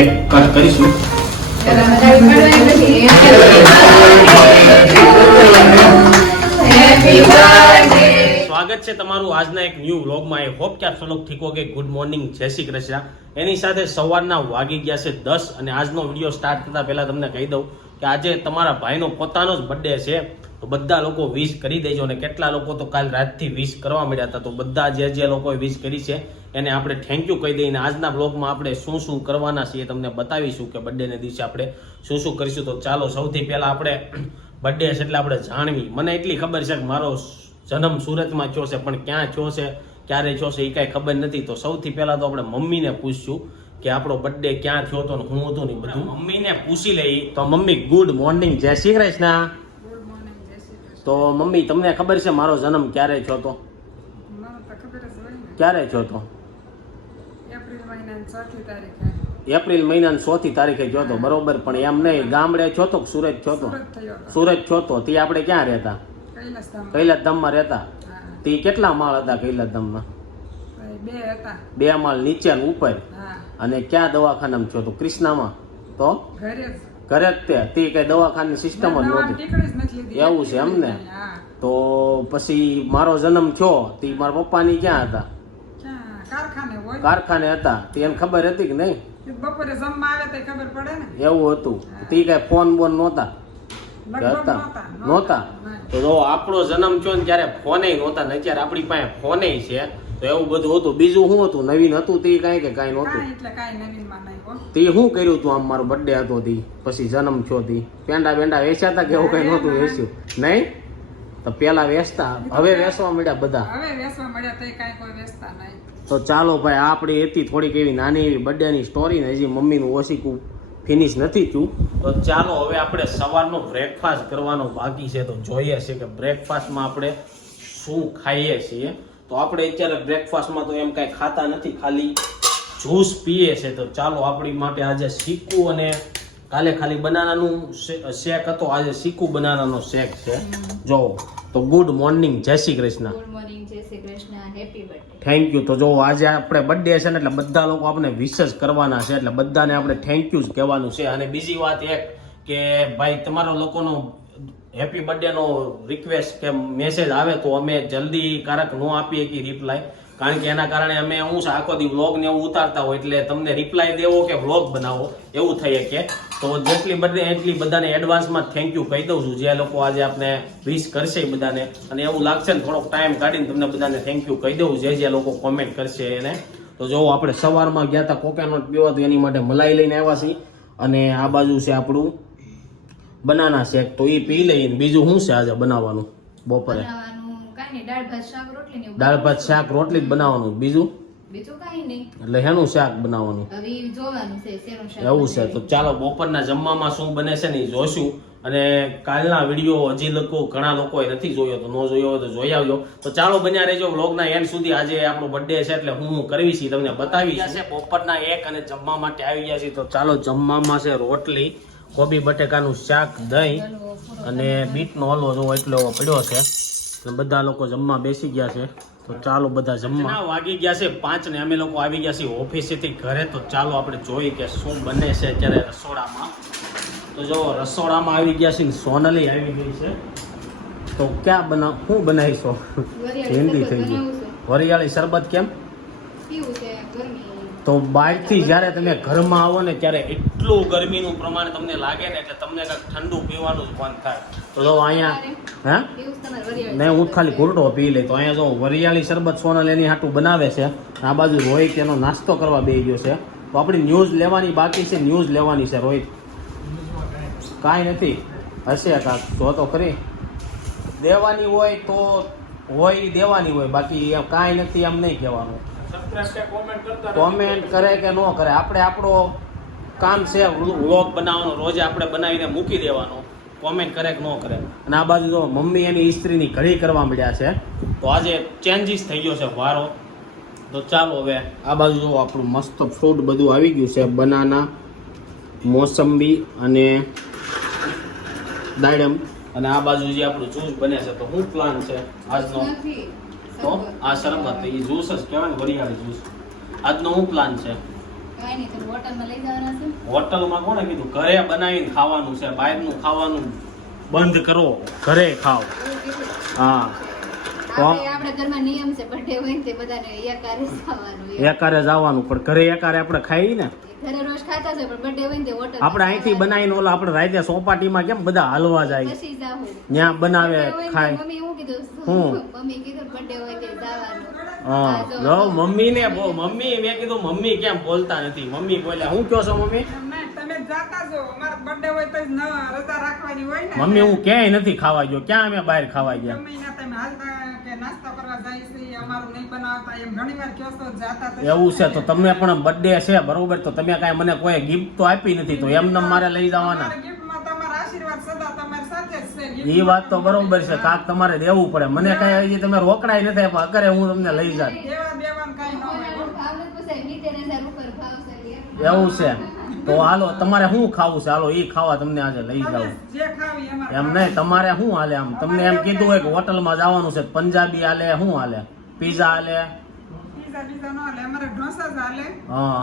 Cut કરીશું. સ્વાગત છે તમારું આજના એક ન્યૂ વ્લોગમાં. આઈ હોપ કે આપ સૌ ઠીક હોગે. ગુડ મોર્નિંગ, જય શ્રી કૃષ્ણ. એની સાથે સવારના વાગી ગયા છે 10 અને આજનો વિડીયો સ્ટાર્ટ કરતા પહેલા તમને કહી દઉં કે આજે તમારા ભાઈનો પોતાનો જ બર્થડે છે, તો બધા લોકો વિશ કરી દેજો. અને કેટલા લોકો તો કાલ રાતથી વિશ કરવા મળ્યા હતા, તો બધા જે લોકોએ વિશ કરી છે એને આપણે થેન્ક યુ કહી દઈને આજના બ્લોગમાં આપણે શું શું કરવાના છીએ તમને બતાવીશું કે બર્થડેને દિવસે આપણે શું શું કરીશું. તો ચાલો સૌથી પહેલા આપણે બર્થડે છે એટલે આપણે જાણવી. મને એટલી ખબર છે કે મારો જન્મ સુરતમાં થયો છે, પણ ક્યાં થયો છે ક્યારે થયો છે એ કાંઈ ખબર નથી. તો સૌથી પહેલા તો આપણે મમ્મીને પૂછશું કે આપણો બર્થડે ક્યાં થયો હતો ને હું હતું ને બધું મમ્મીને પૂછી લઈ. તો મમ્મી ગુડ મોર્નિંગ, જય શ્રી કૃષ્ણ. તો મમ્મી તમને ખબર છે મારો જન્મ ક્યારે થયો હતો? ક્યારે થયો હતો? એપ્રિલ મહિનાની 4મી તારીખે થયો હતો, બરોબર. પણ એમ નહીં, ગામડે થયો હતો કે સુરત થયો હતો? સુરત થયો હતો. તે આપણે ક્યાં રહેતા? કૈલાસધામમાં રહેતા. તે કેટલા માળ હતા કૈલાસધામમાં? 2 માળ નીચે ને ઉપર. અને ક્યાં દવાખાનામાં થયો હતો? કૃષ્ણામાં? તો ઘરે જ તે કઈ દવાખાની સિસ્ટમ જ નહોતી. એવું છે એમને? તો પછી મારો જન્મ થયો તે મારા પપ્પાની ક્યાં હતા? કારખાને હતા. તે એને ખબર હતી કે નહીં? બપોરે જમવા આવે તો ખબર પડે ને. એવું હતું. તે કઈ ફોન બોન નહોતા? નહોતા. તો જો આપણો જન્મ થયો ને ત્યારે ફોને નહોતા ને અત્યારે આપણી પાસે ફોને છે. તો એવું બધું હતું. બીજું શું હતું? નવીન હતું તે કાંઈ કે કાંઈ નહોતું? તે શું કર્યું હતું? આમ મારો બર્થડે હતો તે પછી જન્મ થયો તે પેંડા વેચ્યા હતા કે એવું કઈ નહોતું વેચ્યું? નહીં? તો પેલા વેચતા, હવે વેચવા મળ્યા બધા. તો ચાલો ભાઈ, આપણી હતી થોડીક એવી નાની એવી બર્થડેની સ્ટોરી ને હજી મમ્મીનું ઓશીકું ફિનિશ નથી થયું. તો ચાલો હવે આપણે સવારનો બ્રેકફાસ્ટ કરવાનો બાકી છે, તો જોઈએ છે કે બ્રેકફાસ્ટમાં આપણે શું ખાઈએ છીએ. તો આપણે અત્યારે બ્રેકફાસ્ટમાં તો એમ કાંઈ ખાતા નથી, ખાલી જ્યુસ પીએ છે. તો ચાલો આપણી માટે આજે ચીકુ અને કાલે ખાલી બનાનાનું શેક હતો, આજે ચીકુ બનાનાનો શેક છે. જો તો ગુડ મોર્નિંગ, જય શ્રી કૃષ્ણ. Thank you. તો જો આજે આપણે બર્થડે છે ને એટલે બધા લોકો આપણે વિશ જ કરવાના છે, એટલે બધાને આપણે થેન્ક યુ જ કહેવાનું છે. અને બીજી વાત એક કે ભાઈ તમારા લોકોનો હેપી બર્થડે નો રિક્વેસ્ટ કે મેસેજ આવે તો અમે જલ્દી કારક ન આપીએ કે રિપ્લાય, કારણ કે એના કારણે અમે હું આખો દી વ્લોગ ને એવું ઉતારતા હોય એટલે તમને રિપ્લાય દેવો કે વ્લોગ બનાવો એવું થઈ શકે. તો જેટલી બર્થડે એટલી બધાને એડવાન્સમાં થેન્ક યુ કહી દઉં છું, જે લોકો આજે આપણે વિશ કરશે બધાને. અને એવું લાગશે ને થોડોક ટાઈમ કાઢીને તમને બધાને થેન્ક યુ કહી દઉં, જે લોકો કોમેન્ટ કરશે એને. તો જો આપણે સવારમાં ગયા હતા કોકોનટ પીવા, તો એની માટે મલાઈ લઈને આવ્યા છીએ. અને આ બાજુ છે આપણું બનાના શેક, તો એ પી લઈને બીજું શું છે આજે બનાવવાનું બપોરે? દાળ ભાત શાક રોટલી જ બનાવવાનું. બીજું કઈ નહીં. એટલે હેનું શાક બનાવવાનું એવું છે? તો ચાલો બપોરના જમવામાં શું બને છે ને એ જોશું. અને કાલના વિડીયો હજી ઘણા લોકોએ નથી જોયો, તો ન જોયો હોય તો જોઈ આવજો. તો ચાલો બન્યા રહેજો વ્લોગના એન્ડ સુધી. આજે આપણો બર્થડે છે એટલે હું કરવી છે તમને બતાવી છે. બપોરના 1 અને જમવા માટે આવી ગયા છે. તો ચાલો જમવામાં છે રોટલી, કોબી બટેકાનું શાક, દહીં અને બીટનો હલવો જો એટલો પડ્યો છે. બધા લોકો જમવા બેસી ગયા છે. તો ચાલો બધા જમવા. વાગી ગયા છે 5 ને અમે લોકો આવી ગયા છીએ ઓફિસેથી ઘરે. તો ચાલો આપણે જોઈએ કે શું બને છે અત્યારે રસોડામાં. તો જો રસોડામાં આવી ગયા છે, સોનલી આવી ગઈ છે. તો ક્યાં શું બનાવીશો? હિન્દી થઈ ગઈ. વરિયાળી શરબત કેમ? તો બહારથી જ્યારે તમે ઘરમાં આવો ને ત્યારે એટલું ગરમીનું પ્રમાણ તમને લાગે ને એટલે તમને કંઈક ઠંડુ પીવાનું જ મન થાય. તો જો અહીંયા નહીં, હું ખાલી ઘૂંટો પી લઈ. તો અહીંયા જો વરિયાળી શરબત સોનલ એની હાટું બનાવે છે. આ બાજુ રોહિત એનો નાસ્તો કરવા બેસી ગયો છે. તો આપણી ન્યૂઝ લેવાની બાકી છે, ન્યૂઝ લેવાની છે. રોહિત કાંઈ નથી, હશે કાંક જો તો ખરી. દેવાની હોય તો હોય, દેવાની હોય, બાકી કાંઈ નથી એમ નહીં કહેવાનું. કોમેન્ટ કરે કે ન કરે, આપણે આપણો કામ છે વ્લોગ બનાવવાનો, રોજ આપણે બનાવીને મૂકી દેવાનો. કોમેન્ટ કરે કે ન કરે. અને આ બાજુ જો મમ્મી એની ઇસ્ત્રીની ઘડી કરવા મળ્યા છે. તો આજે ચેન્જીસ થઈ ગયો છે વારો. તો ચાલો હવે આ બાજુ જો આપણું મસ્ત ફ્રૂટ બધું આવી ગયું છે, બનાના, મોસંબી અને દાડમ. અને આ બાજુ જે આપણું જ્યુસ બને છે. તો શું પ્લાન છે આજનો? તો આ શરબત એ જ્યુસ જ કહેવાય ને, વરિયાળી જ્યુસ. આજનો શું પ્લાન છે? કાંઈ નહીં, તો હોટલમાં લઈ જવાના છે. હોટલમાં કોણે કીધું? ઘરે બનાવીને ખાવાનું છે, બહારનું ખાવાનું બંધ કરો, ઘરે ખાઓ. એવું કીધું. હા, તો આપણે ઘરમાં નિયમ છે, બર્થડે હોય ને તે બધાને એકારે જ ખાવાનું એમ. એકારે જવાનું, પણ ઘરે એકારે આપણે ખાઈ ને. ઘરે રોજ ખાતા છે, પણ બર્થડે હોય ને તે હોટલ આપણે અહીંથી બનાવીને ઓલા આપણે રાતે સોપાટીમાં કેમ બધા હાલવા જાય, પછી જાવું. ત્યાં બનાવે Birthday હોય ને ખાય. મમ્મી શું કીધું? હું? મમ્મી કીધું બર્થડે હોય તે જવાનું. હા, જો મમ્મીને મમ્મી મેં કીધું મમ્મી કેમ બોલતા નથી? મમ્મી બોલ્યા, હું કહો છો મમ્મી? એમ નહીં, તમે જાતા જો અમારે બર્થડે હોય તો જ રજા રાખવાની હોય ને. મમ્મી હું ક્યાંય નથી ખાવા ગયો, ક્યાં અમે બહાર ખાવા ગયા? ગમે ના તમે હાલતા કે નાસ્તો કરવા જાય છે અમારું નહીં બનાવતા એમ ઘણીવાર કહો છો જાતા તો એવું છે તો તમે પણ બર્થડે છે બરોબર, તો તમે કાંઈ મને કોઈ ગિફ્ટ તો આપી નથી, તો એમને મારે લઈ જવાના? અમારા giftમાં તમારા આશીર્વાદ સદા તમારી સાથે જ છે. એ વાત તો બરોબર છે, કાક તમારે દેવું પડે. મને કઈ હજી તમે રોકડાય નથી આપ્યા, અગરે હું તમને લઈ જાત. દેવા દેવાનું કાંઈ ન હોય હો. ભાવ નથી પૂછાય, 70,000 ઉપર ભાવ છે એમ. એવું છે તો હાલો, તમારે શું ખાવું છે? હાલો એ ખાવા તમને આજે લઈ તમે જાઉં. જે ખાવી અમારે એમ નહીં, તમારે શું હાલે? આમ તમને એમ કીધું હોય કે હોટલમાં જવાનું છે, પંજાબી હાલે, શું હાલે? પીઝા હાલે? પીઝા બીઝા ન હાલે અમારે ઢોસા જ હાલે. હા,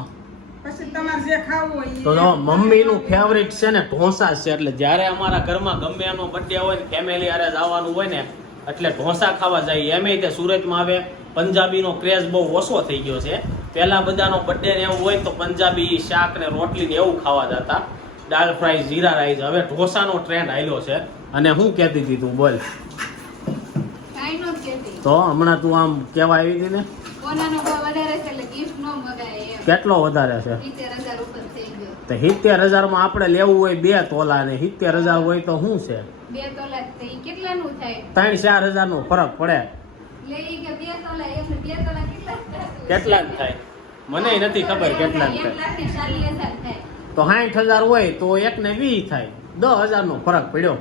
પછી તમારે જે ખાવું હોય ઈ. તો જો મમ્મીનું ફેવરિટ છે ને ઢોસા છે, એટલે જ્યારે અમારા ઘરમાં ગમે એનો બર્થડે હોય ને ફેમિલી હારે જવાનું હોય ને એટલે ઢોસા ખાવા જાય. એમે તે સુરતમાં આવે પંજાબીનો ક્રેઝ બહુ ઓછો થઈ ગયો છે. પહેલા બધાનો બર્થડે ને એવું હોય તો પંજાબી શાક ને રોટલી ને એવું ખાવા જતા, દાળ ફ્રાય, જીરા રાઈસ. હવે ઢોસાનો ટ્રેન્ડ આવ્યો છે. અને હું કહેતી હતી તું બોલ? કાંઈ નહોતી કહેતી. તો હમણાં તું આમ કહેવા આવી હતી ને, કોનાનો ભાવ વધારે છે એટલે gift ન મગાય એમ. કેટલો વધારે છે? 70,000 ઉપર થઈ ગયો. તો 70,000 માં આપણે લેવું હોય 2 તોલા ને 70,000 હોય તો શું છે? 2 તોલા થઈ કેટલાનું થાય? 3-4 હજાર નો ફરક પડે. લઈ કે 2 તોલા એમ 2 તોલા કેટલા થાય? કેટલા જ થાય? મને નથી ખબર કેટલા જ 1,40,000 થાય. તો 60,000 હોય તો 1 ને 20 થાય, 10,000 નો ફરક પડ્યો.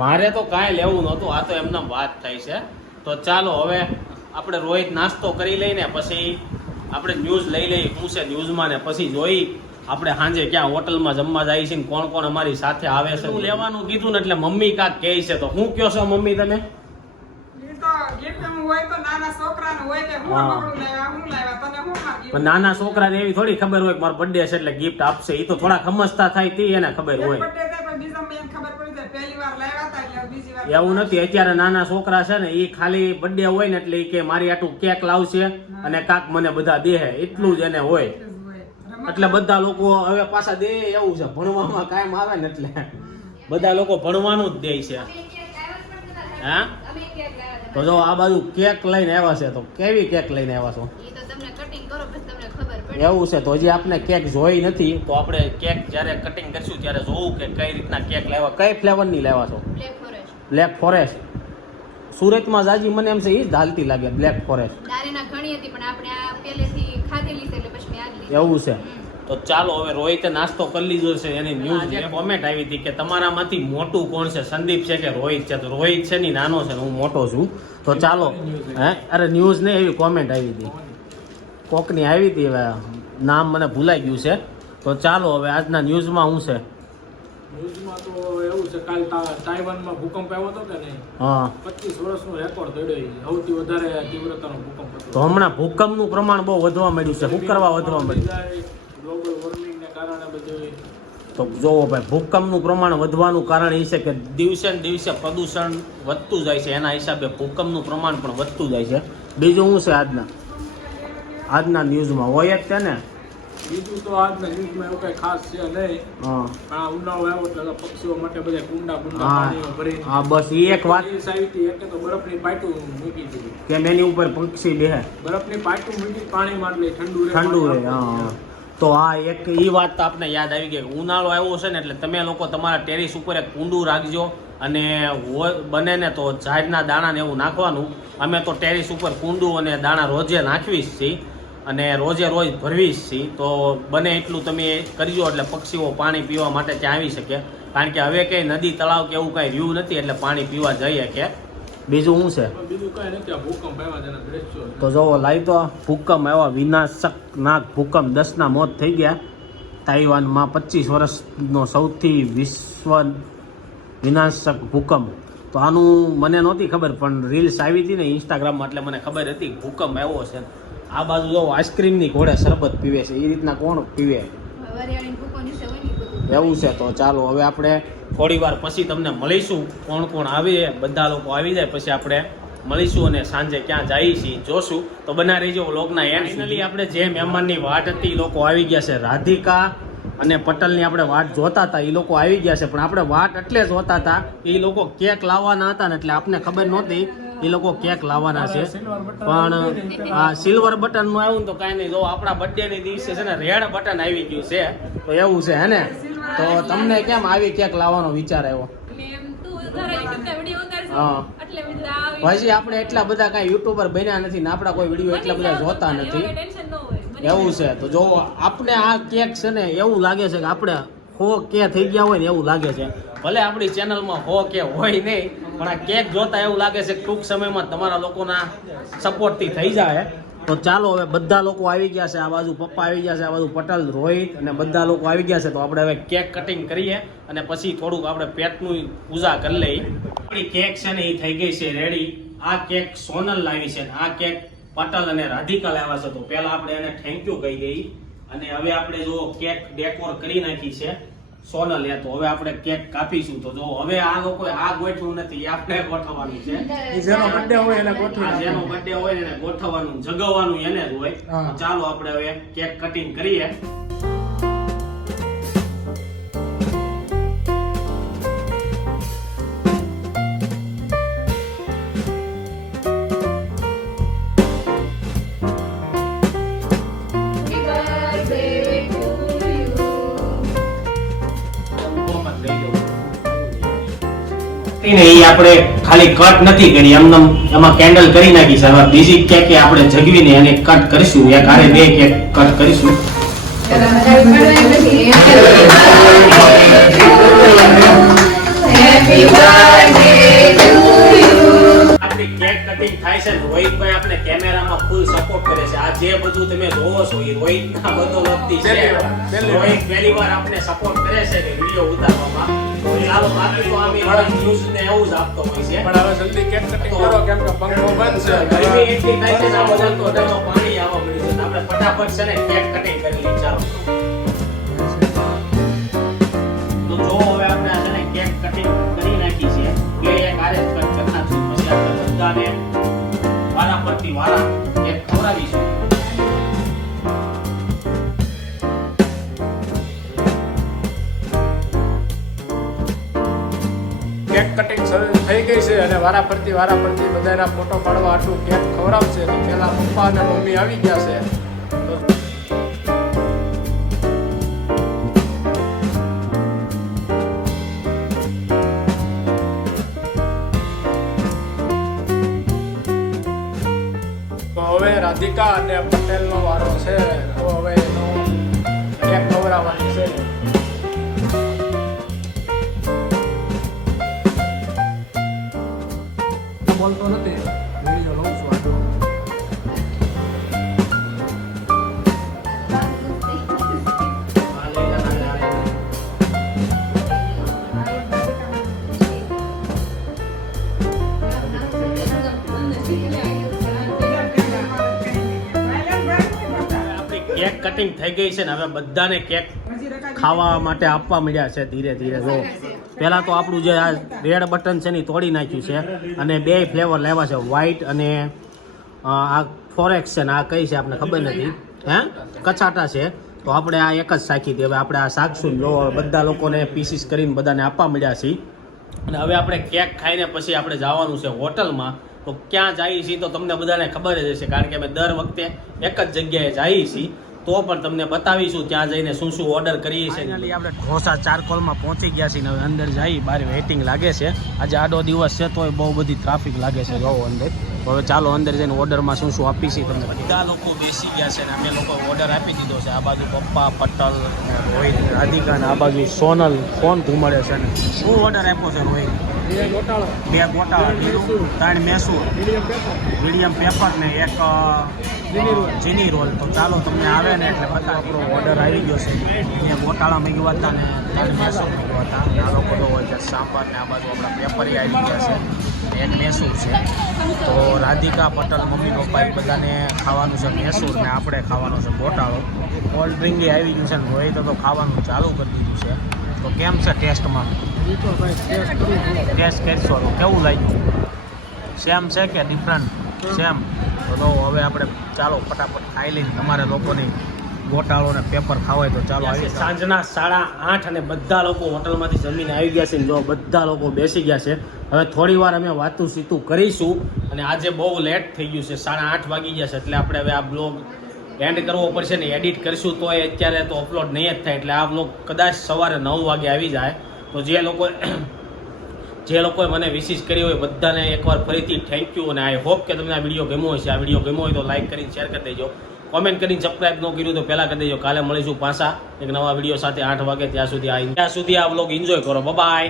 મારે તો કાંઈ લેવું નહોતું, આ તો એમને વાત થાય છે. તો ચાલો હવે આપણે રોહિત નાસ્તો કરી લઈને પછી આપણે ન્યૂઝ લઈ લઈએ શું છે ન્યૂઝમાં, ને પછી જોઈ આપણે સાંજે ક્યાં હોટલમાં જમવા જાય છે ને કોણ કોણ અમારી સાથે આવે છે. હું લેવાનું કીધું ને એટલે મમ્મી કાંક કહે છે, તો હું કહો છો મમ્મી તમે? ઈ તો gift એમ હોય તો નાના છોકરાનું હોય કે હું હા. પકડું લાવ્યા, હું લાવ્યા, તને હું માં gift? પણ નાના છોકરાને એવી થોડી ખબર હોય કે મારો બર્થડે છે એટલે ગિફ્ટ આપશે. એ તો થોડા સમજતા થાય તે એને ખબર એક હોય. birthday થાય પણ બીજામાં એને ખબર પડી જાય, પહેલી વાર લાવ્યા હતા એટલે બીજી વાર એવું નથી, અત્યારે નાના છોકરા છે ને એ ખાલી બર્થડે હોય ને એટલે ઈ કે મારી આટલું કેક લાવશે અને કાક મને બધા દેહે, એટલું જ એને હોય. રમત એટલે બધા લોકો હવે પાછા દે. એવું છે ભણવામાં કાયમ આવે ને એટલે બધા લોકો ભણવાનું જ દે છે. હા, અમે કેક લાવ્યા હતા. તો જો આ બાજુ કેક લઈને આવ્યા છે, તો કેવી કેક લઈને આવ્યા છો? ઈ તો તમને કટિંગ કરો પછી તમને ખબર પડે. એવું છે, તો હજી આપણે કેક જોઈ નથી, તો આપણે કેક જ્યારે કટિંગ કરશું ત્યારે જોવું કે કઈ રીતના કેક લાવ્યા. કઈ ફ્લેવરની લાવ્યા છો? Black forest. Black forest. સુરતમાં જાજી મને એમ છે એ જ હાલતી લાગે બ્લેક ફોરેસ્ટ. દારેના ઘણી હતી પણ આપણે આ પહેલેથી ખાધેલી છે એટલે પછી મેં આ જ લીધી. એવું છે. હમ. તો ચાલો હવે રોહિતે નાસ્તો કરી લીધો છે. એની ન્યૂઝ કોમેન્ટ આવી હતી કે તમારામાંથી મોટું કોણ છે, સંદીપ છે કે રોહિત છે? તો રોહિત છે ની નાનો છે ને હું મોટો છું. તો ચાલો અરે ન્યૂઝ ને એવી કોમેન્ટ આવી હતી, કોકની આવી હતી, હવે નામ મને ભૂલાઈ ગયું છે. તો ચાલો હવે આજના ન્યૂઝમાં શું છે? ન્યૂઝમાં તો એવું છે, કાલ તાઇવાનમાં ભૂકંપ આવ્યો હતો કે નહીં? હા, 25 વર્ષનો રેકોર્ડ તોડ્યો છે. સૌથી વધારે તીવ્રતાનો ભૂકંપ હતો. તો હમણાં ભૂકંપનું પ્રમાણ બહુ વધવા માંડ્યું છે. શું કરવા વધવા માંડ્યું? ગ્લોબલ વોર્મિંગને કારણે બધું તો જોવો ભાઈ, ભૂકંપનું પ્રમાણ વધવાનું કારણ એ છે કે દિવસે ને દિવસે પ્રદૂષણ વધતું જાય છે, એના હિસાબે ભૂકંપનું પ્રમાણ પણ વધતું જાય છે. બીજું શું છે આજના ન્યૂઝમાં હોય જ છે ને? બીજું તો આજના ન્યૂઝમાં એવું કઈ ખાસ છે નહીં. હા આ ઉનાળો આવ્યો એટલે પક્ષીઓ માટે બધા કુંડા હા પાણીમાં ભરીને હા, બસ એ એક વાત રીલ્સ આવી હતી. એકે તો બરફની પાટું મૂકી દીધી. કે એની ઉપર પક્ષી બેહે, બરફની પાટું મૂકી પાણીમાં એટલે ઠંડુ રહે. ઠંડુ રહે. પાણી હા, તો આ એક એ વાત તો આપણે યાદ આવી ગઈ. ઉનાળો આવ્યો છે ને એટલે તમે લોકો તમારા ટેરિસ ઉપર એક કુંડું રાખજો, અને બને ને તો ઝાડના દાણા ને એવું નાખવાનું. અમે તો ટેરિસ ઉપર કુંડું અને દાણા રોજે નાખવી જ છીએ અને રોજે રોજ ભરવી જ છીએ. તો બને એટલું તમે કરજો એટલે પક્ષીઓ પાણી પીવા માટે ત્યાં આવી શકે. કારણ કે હવે કંઈ નદી તળાવ કે એવું કાંઈ રહ્યું નથી એટલે પાણી પીવા જઈએ કે. બીજું શું છે? બીજું કઈ નથી. આ ભૂકંપ આવ્યા તેના દ્રશ્યો તો જોવો લાઈ તો ભૂકંપ આવ્યા, વિનાશક ભૂકંપ, 10ના મોત થઈ ગયા. તાઇવાનમાં 25 વર્ષનો સૌથી વિશ્વ વિનાશક ભૂકંપ. તો આનું મને નહોતી ખબર, પણ રીલ્સ આવી હતી ને ઇન્સ્ટાગ્રામમાં એટલે મને ખબર હતી ભૂકંપ આવ્યો છે. આ બાજુ જો આઈસ્ક્રીમની ઘોડે શરબત પીવે છે એ રીતના કોણ પીવે વરિયાળીની ભૂકોની સેવ હોય ને ઈ બધું. એવું છે. તો ચાલો હવે આપણે થોડી વાર પછી તમને મળીશું કોણ કોણ આવે બધા લોકો આવી જાય પછી આપણે મળીશું અને સાંજે ક્યાં જઈએ છીએ જોશું. તો બના રહીજો વ્લોગના એન્ડ ફાઇનલી આપણે જે મહેમાનની વાટ હતી એ લોકો આવી ગયા છે. રાધિકા અને પટેલની આપણે વાટ જોતા હતા એ લોકો આવી ગયા છે. પણ આપણે વાટ એટલે જોતા હતા એ લોકો કેક લાવવાના હતા ને એટલે આપણને ખબર નહોતી એ લોકો કેક લાવવાના છે. પણ આ સિલ્વર બટન નું આવ્યું ને તો કાંઈ નહીં. જો આપણા બર્થડે ની દિવસે છે ને રેડ બટન આવી ગયું છે તો એવું છે હે ને. તો તમને કેમ આવી કેક લાવવાનો વિચાર આવ્યો? એટલે એમ તું તારા યુટ્યુબના વિડીયો ઉતારશે હા. એટલે બીજું આવી પછી આપણે એટલા બધા કાંઈ યુટ્યુબર બન્યા નથી ને આપણા કોઈ વિડીયો એટલા બધા જોતા નથી. ટેન્શન ન હોય. એવું છે. તો જો આપણે આ કેક છે ને એવું લાગે છે કે આપણે 100 કે થઈ ગયા હોય ને એવું લાગે છે. ભલે આપણી ચેનલમાં 100 કે હોય નહીં પણ આ કેક જોતા એવું લાગે છે કે ટૂંક સમયમાં તમારા લોકોના સપોર્ટથી થઈ જાય. તો ચાલો હવે બધા લોકો આવી ગયા છે. આ બાજુ પપ્પા આવી ગયા છે, આ બાજુ પટેલ, રોહિત અને બધા લોકો આવી ગયા છે. તો આપણે હવે કેક કટિંગ કરીએ અને પછી થોડુંક આપણે પેટનું પૂજા કરી લઈએ. આપણી કેક છે ને એ થઈ ગઈ છે રેડી. આ કેક સોનલ લાવી છે, આ કેક પટેલ અને રાધિકા લાવ્યા છે. તો પહેલા આપણે એને થેન્ક યુ કહી દઈએ અને હવે આપણે જો કેક ડેકોર કરી નાખી છે સોનલ એ. તો હવે આપણે કેક કાપીશું. તો જો હવે આ લોકો આ ગોઠવું નથી, આપણે ગોઠવવાનું છે. જેનો બર્થડે હોય એને ગોઠવી આ જેનો બર્થડે હોય એને ગોઠવવાનું, જગાવવાનું એને જ હોય. હા. તો ચાલો આપણે હવે કેક કટિંગ કરીએ. ને ઈ આપણે ખાલી કટ નથી કરી, એમને એમાં કેન્ડલ કરી નાખી છે. હવે બીજી કેક આપણે જગવીને એને કટ કરીશું. એક હારે 2 કેક કટ કરીશું. આપણી કેક કટિંગ થાય છે ને રોહિતભાઈ આપણે કેમેરામાં ફૂલ સપોર્ટ કરે છે. આ જે બધું તમે જોવો છો એ રોહિતના બદૌલતથી છે. રોહિત પહેલી વાર આપણે સપોર્ટ કરે છે કે વિડિયો ઉતારવામાં. ચાલો બાકી તો અમે ન્યૂઝ ને એવું જ આપતો હોય છે. પણ હવે જલ્દી કેક કટિંગ કરો કેમ કે પંખો બંધ છે. ગરમી એટલી થાય છે ને આ બધા તો ડબો પાણી આવવા મળ્યું છે. આપણે ફટાફટ છે ને કેક કટિંગ કરી લઈએ. ચાલો તો જો હવે આપણે આ છે ને કેક કટિંગ કરી નાખી છે. બે એક આરે જ કટ કરી નાખશું. પછી આપણે બધાને વારા પરથી વારા કેક ખવડાવીશું. કેક કટિંગ થઈ ગઈ છે અને વારા ફરતી બધાના ફોટો પાડવા આટલું કેક ખવડાવશે. તો પેલા પપ્પા અને મમ્મી આવી ગયા છે. તો હવે રાધિકા અને પટેલનો વારો છે. તો હવે એનો કેક ખવડાવવાની છે. બોલતો નથી, વિડીયો લઉં છું આટલો. આ લઈ જા, આ લઈ જા. આપણી કેક કટિંગ થઈ ગઈ છે ને હવે બધાને કેક ખાવા માટે આપવા મળ્યા છે ધીરે ધીરે. જો પહેલા તો આપણું જે આ રેડ બટન છે ને ઈ તોડી નાખ્યું છે અને 2 ફ્લેવર લેવા છે, વ્હાઈટ અને આ ફોરેક્સ છે ને આ કઈ છે આપણે ખબર નથી, હે કચાટા છે. તો આપણે આ એક જ શાખી હતી. હવે આપણે આ શાકશું લો બધા લોકોને પીસીસ કરીને બધાને આપવા મળ્યા છીએ. અને હવે આપણે કેક ખાઈને પછી આપણે જવાનું છે હોટલમાં. તો ક્યાં જઈએ છીએ તો તમને બધાને ખબર જ હશે કારણ કે અમે દર વખતે એક જ જગ્યાએ જઈએ છીએ. તો પણ તમને બતાવીશું ત્યાં જઈને શું શું ઓર્ડર કરીએ છીએ. ફાઇનલી આપણે ઢોસા ચારકોલમાં પહોંચી ગયા છીએ. હવે અંદર જઈ બહાર વેઇટિંગ લાગે છે. આજે આડો દિવસ છે તોય બહુ બધી ટ્રાફિક લાગે છે. જો અંદર હવે ચાલો અંદર જઈને ઓર્ડરમાં શું શું આપી છીએ તમને. બધા લોકો બેસી ગયા છે ને અમે લોકો ઓર્ડર આપી દીધો છે. આ બાજુ પપ્પા, પટેલ, રોહિત, રાધિકા ને આ બાજુ સોનલ ફોન ઘુમાડે છે ને. શું ઓર્ડર આપ્યો છે રોહિત? બે ગોટાળો 2 ગોટાળા લીલું, 3 Mysore, medium paper medium paper ને એક ચીની રોલ. તો ચાલો તમને આવે ને એટલે બધા આપણો ઓર્ડર આવી ગયો છે. અહીંયા ગોટાળા મૂક્યા હતા ને 3 મેસૂર મૂક્યા હતા. આ લોકો તો હોય છે સાંભાર ને આ બાજુ આપણા પેપરી આવી ગયા છે ને એક મેસૂર છે. તો રાધિકા પટેલ મમ્મી પપ્પા એ બધાને ખાવાનું છે મેસૂર ને આપણે ખાવાનું છે ગોટાળો. કોલ્ડ ડ્રિંક આવી ગયું છે ને રોહિત તો ખાવાનું ચાલુ કરી દીધું છે. તો કેમ છે ટેસ્ટમાં? એ તો ભાઈ ટેસ્ટ કરવું પડે. ટેસ્ટ કરશો તો કેવું લાગ્યું? સેમ છે કે ડિફરન્ટ? સેમ. તો હવે આપણે ચાલો ફટાફટ ખાઈ લઈને તમારે લોકોની ગોટાળો ને પેપર ખાવાય તો ચાલો આવી. સાંજના 8:30 અને બધા લોકો હોટલમાંથી જમીને આવી ગયા છે ને જો બધા લોકો બેસી ગયા છે. હવે થોડી વાર અમે વાતું સીતું કરીશું અને આજે બહુ લેટ થઈ ગયું છે, 8:30 વાગી ગયા છે એટલે આપણે હવે આ બ્લોગ એન્ડ કરવો પડશે ને એડિટ કરીશું તો અત્યારે તો અપલોડ નહીં જ થાય. એટલે આ બ્લોગ કદાચ સવારે 9 વાગે આવી જાય. તો જે લોકોએ મને વિશિષ કરી હોય બધાને એકવાર ફરીથી થેન્ક યુ. અને આઈ હોપ કે તમને આ વિડીયો ગમ્યો હશે. આ વિડીયો ગમ્યો હોય તો લાઈક કરીને શેર કરી દેજો, કોમેન્ટ કરીને સબસ્ક્રાઈબ ન કર્યું તો પહેલાં કરી દેજો. કાલે મળીશું પાછા એક નવા વિડીયો સાથે 8 વાગે. ત્યાં સુધી આ બ્લોગ એન્જોય કરો. બાય.